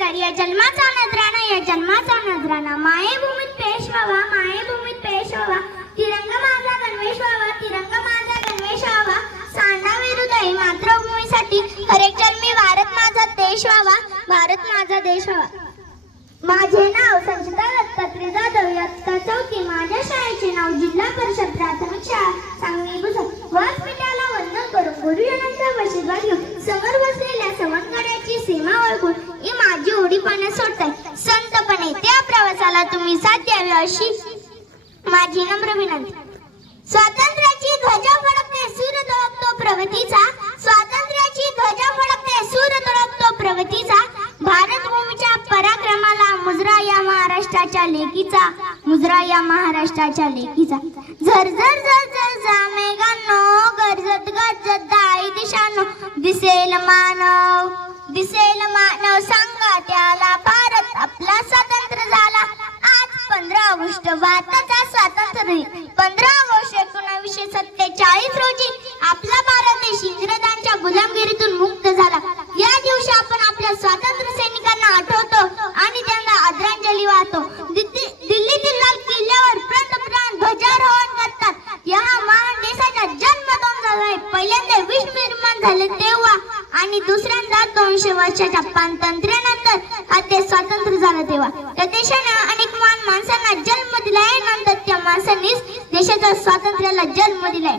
नमस्कार. या जन्माचा नजराना मायेभूमीत पेश व्हावा, मायेभूमीत पेश व्हावा. तिरंगा माझा गणवेश व्हावा, तिरंगा माझा गणवेश व्हावा. सांडा विरुद्ध मातृभूमीसाठी हरेक जन्मी भारत माझा देश व्हावा, भारत माझा देश व्हावा. माझे नाव संचिता दत्तात्रय जाधव, इयत्ता चौथी. माझ्या शाळेचे नाव जिल्हा परिषद प्राथमिक शाळा सांगली बुद्रुक. व्यासपीठाला वंदन करून गुरुजनांचा आशीर्वाद घेऊन समोर बसलेल्या सवंगड्याची सीमा ओळखून ही माझी ओढी पाण्यात सोडताय. संतपणे त्या प्रवासाला तुम्ही साथ द्यावी अशी माझी नम्र विनंती. स्वातंत्र्याची ध्वजा फडकते सूर तळपतो प्रगतीचा, स्वातंत्र्याची ध्वजा फडकते सूर तळपतो प्रगतीचा. भारत भूमीच्या पराक्रमाला मुजरा या महाराष्ट्राच्या लेकीचा, मुजरा या महाराष्ट्राच्या लेकीचा. झरझर झरझर जामेगानो, गरजत गरजत दाई दिशानो. दिसेल मानव, दिसेल मानव, सांगा त्याला भारत आपला स्वतंत्र झाला. आज 15 ऑगस्ट भारताचा स्वातंत्र्य. 15 ऑगस्ट 1947 रोजी आपला भारत देश इंग्रजांच्या गुलामगिरीतून मुक्त झाला. या दिवशी आपण आपल्या स्वातंत्र्य सैनिकांना आठवतो आणि त्यांना आदरांजली वाहतो. दिल्लीतील लाल किल्ल्यावर पंतप्रधान ध्वजारोहण करतात. या महान देशाचा जन्म झालाय पहिल्यांदा विश्व निर्माण झाले तेव्हा आणि दुसऱ्यांदा 200 वर्षाच्या पारतंत्र्यानंतर हा देश स्वतंत्र झाला तेव्हा. त्या देशाने अनेक महान माणसांना जन्म दिलाय, नंतर त्या माणसांनीच देशाच्या स्वातंत्र्याला जन्म दिलाय.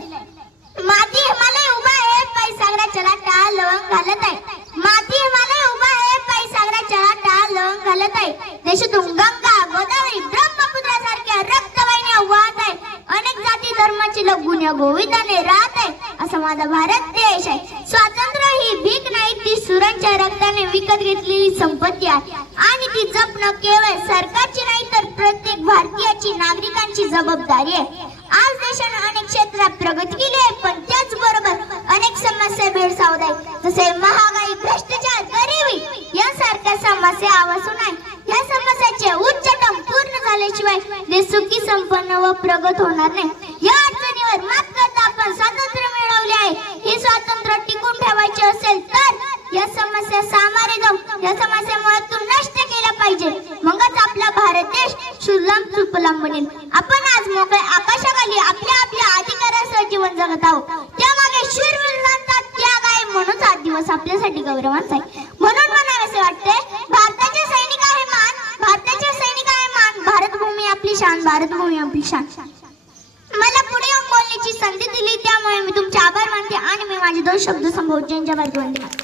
माती हिमालय उभा आहे, पायी सागराच्या लाटा लवंग घालत आहे. माती हिमालय उभा आहे, पायी सागराच्या लाटा लवंग घालत आहे. देशातून गंगा गोदावरी ब्रह्मपुत्रासारख्या रक्तवाहिन्या वाहत आहे. अनेक जाती धर्माचे लोक गुण्या गोविंदाने राहत आहे. असा माझा भारत देश आहे. स्वातंत्र्य ही भीक नाही, ती सुरांच्या रक्ताने विकत घेतलेली संपत्ती आहे आणि ती जपणं केवळ सरकारची नाही तर प्रत्येक भारतीयाची, नागरिकांची जबाबदारी आहे. आज देशाने अनेक क्षेत्रात प्रगती केली आहे, पण त्याचबरोबर अनेक समस्या भेडसावत आहेत. जसे महागाई, भ्रष्टाचार, गरिबी यासारख्या समस्या आवासून आहे. या समस्याचे उच्चाटन पूर्ण झाल्याशिवाय देश सुखी, संपन्न व प्रगत होणार नाही. या अडचणीवर मात करता आपण स्वातंत्र्य मिळवले आहे. हे स्वातंत्र्य टिकून ठेवायचे असेल तर या समस्या सामोरे जाऊन या समस्यामुळे नष्ट केल्या पाहिजे. मगच आपला भारत देश सुजलाम सुफलाम बनेल. आपण आज मोकळ्या आकाशाखाली आपल्या आपल्या अधिकारासह जीवन जगत आहोत. त्यामागे शूरवीरांचा त्याग आहे, म्हणून हा दिवस आपल्यासाठी गौरवाचा आहे. म्हणून म्हणावेसे वाटते, भारताचे सैनिक आहे मान, भारताचे सैनिक आहे मान. भारत भूमी आपली शान, भारत भूमी आपली शान. मला पुढे येऊन बोलण्याची संधी दिली त्यामुळे मी तुमचे आभार मानते आणि मी माझे 2 शब्द संबोधन. जय भारत वंदे मातरम.